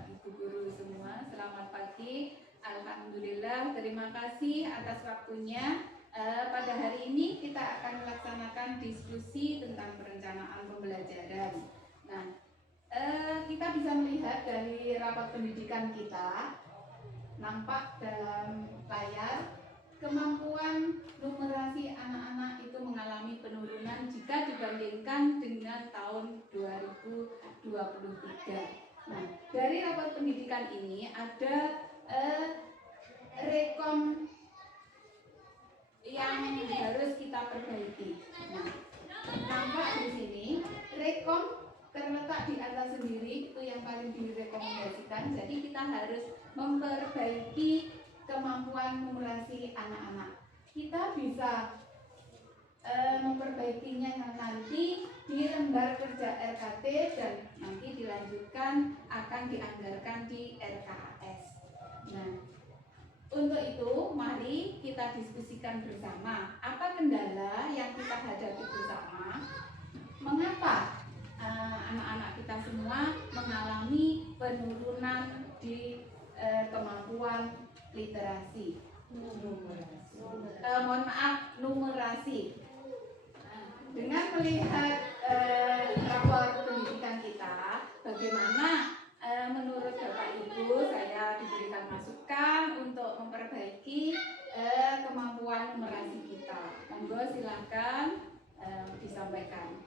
Bapak Ibu guru semua, selamat pagi. Alhamdulillah, terima kasih atas waktunya. Pada hari ini kita akan melaksanakan diskusi tentang perencanaan pembelajaran. Nah, kita bisa melihat dari rapat pendidikan kita, nampak dalam layar kemampuan numerasi anak-anak itu mengalami penurunan jika dibandingkan dengan tahun 2023. Nah, dari rapat pendidikan ini ada rekom yang harus kita perbaiki. Nah, nampak di sini rekom terletak di atas sendiri, itu yang paling direkomendasikan. Jadi kita harus memperbaiki kemampuan numerasi anak-anak. Kita bisa memperbaikinya nanti di lembar kerja RKT dan nanti dilanjutkan akan dianggarkan di RKAS. Nah, untuk itu mari kita diskusikan bersama apa kendala yang kita hadapi bersama, mengapa anak-anak kita semua mengalami penurunan di kemampuan literasi. Numerasi. Dengan melihat rapor pendidikan kita, bagaimana menurut Bapak Ibu saya diberikan masukan untuk memperbaiki kemampuan numerasi kita. Monggo silakan disampaikan.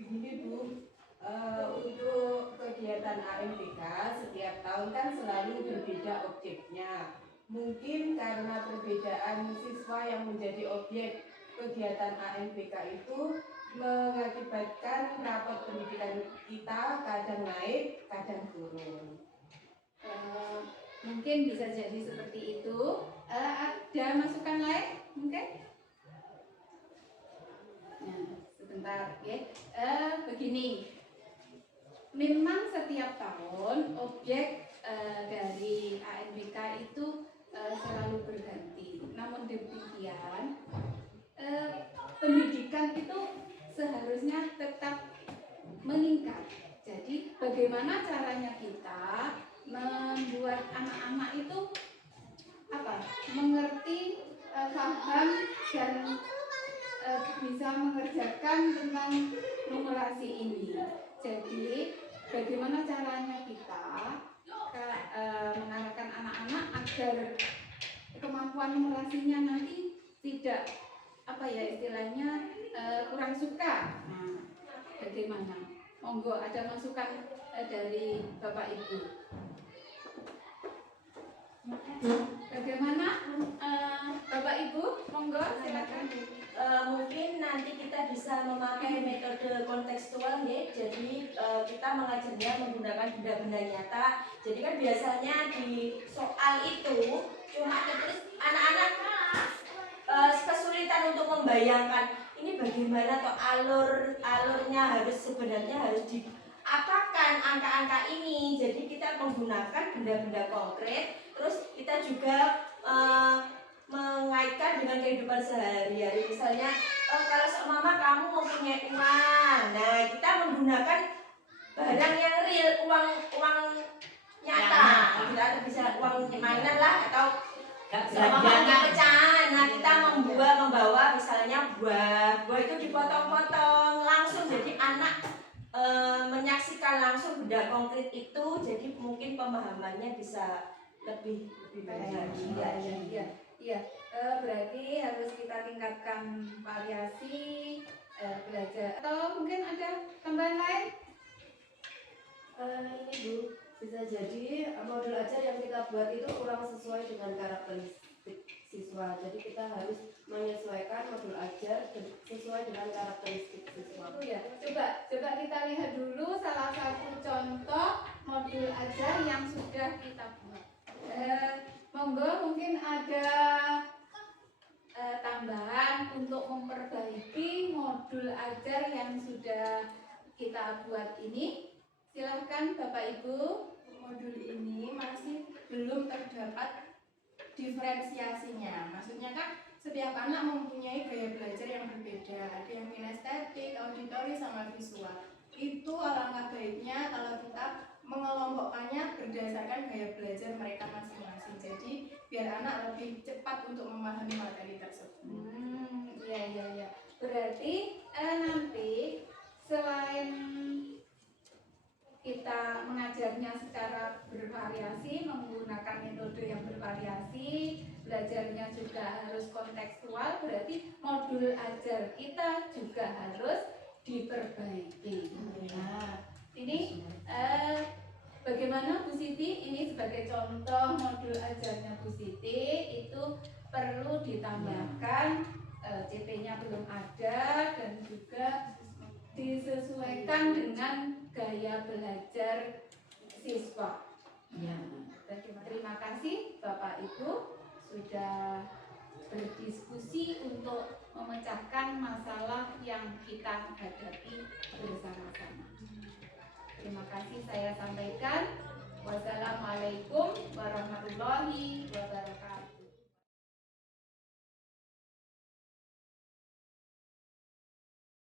Begini Bu, untuk kegiatan AMPK setiap tahun kan selalu berbeda objeknya. Mungkin karena perbedaan siswa yang menjadi objek kegiatan AMPK itu mengakibatkan rapot pendidikan kita kadang naik, kadang turun. Mungkin bisa jadi seperti itu. Ada masukan lain? Mungkin? Nah, sebentar, ya. Begini. Memang setiap tahun objek dari AMPK itu selalu berganti. Namun demikian, pendidikan itu seharusnya tetap meningkat. Jadi bagaimana caranya kita membuat anak-anak itu mengerti, paham dan bisa mengerjakan tentang numerasi ini. Jadi bagaimana caranya kita mengarahkan anak-anak agar kemampuan numerasinya nanti tidak istilahnya kurang suka. Nah, bagaimana? Monggo ada masukan dari Bapak Ibu. Bagaimana Bapak Ibu? Monggo silakan. Mungkin nanti kita bisa memakai metode kontekstual ya. Jadi kita mengajarnya menggunakan benda-benda nyata. Jadi kan biasanya di soal itu cuma tertulis, anak-anak kesulitan untuk membayangkan ini bagaimana toh alurnya sebenarnya harus diapakan angka-angka ini. Jadi kita menggunakan benda-benda konkret. Terus kita juga mengaitkan dengan kehidupan sehari-hari. Misalnya kalau seumpama kamu mempunyai uang, nah kita menggunakan barang yang real, uang nyata. Kita bisa uang mainan lah atau seumpama pecahan. Nah kita membawa misalnya buah itu dipotong-potong langsung, jadi anak menyaksikan langsung benda konkret itu, jadi mungkin pemahamannya bisa lebih baik. Iya, berarti harus kita tingkatkan variasi belajar. Atau mungkin ada tambahan lain? Ini Bu, bisa jadi modul ajar yang kita buat itu kurang sesuai dengan karakteristik siswa. Jadi kita harus menyesuaikan modul ajar sesuai dengan karakteristik siswa. Oh ya, coba kita lihat dulu salah satu contoh modul ajar yang sudah kita buat. Monggo mungkin ada tambahan untuk memperbaiki modul ajar yang sudah kita buat ini. Silakan Bapak Ibu. Modul ini masih belum terdapat diferensiasinya. Maksudnya kan setiap anak mempunyai gaya belajar yang berbeda. Ada yang kinestetik, auditori, sama visual. itu alangkah baiknya kalau kita mengelompokkannya berdasarkan gaya belajar mereka masing-masing. Jadi biar anak lebih cepat untuk memahami materi tersebut. Iya. Berarti nanti selain kita mengajarnya secara bervariasi, menggunakan metode yang bervariasi, belajarnya juga harus kontekstual, berarti modul ajar kita juga harus diperbaiki. Nah, ini bagaimana Bu Siti? Ini sebagai contoh modul ajarnya Bu Siti itu perlu ditambahkan CP-nya belum ada dan juga disesuaikan dengan gaya belajar siswa. Ya. Terima kasih Bapak Ibu sudah berdiskusi untuk memecahkan masalah yang kita hadapi bersama-sama. Terima kasih saya sampaikan. Wassalamualaikum warahmatullahi wabarakatuh.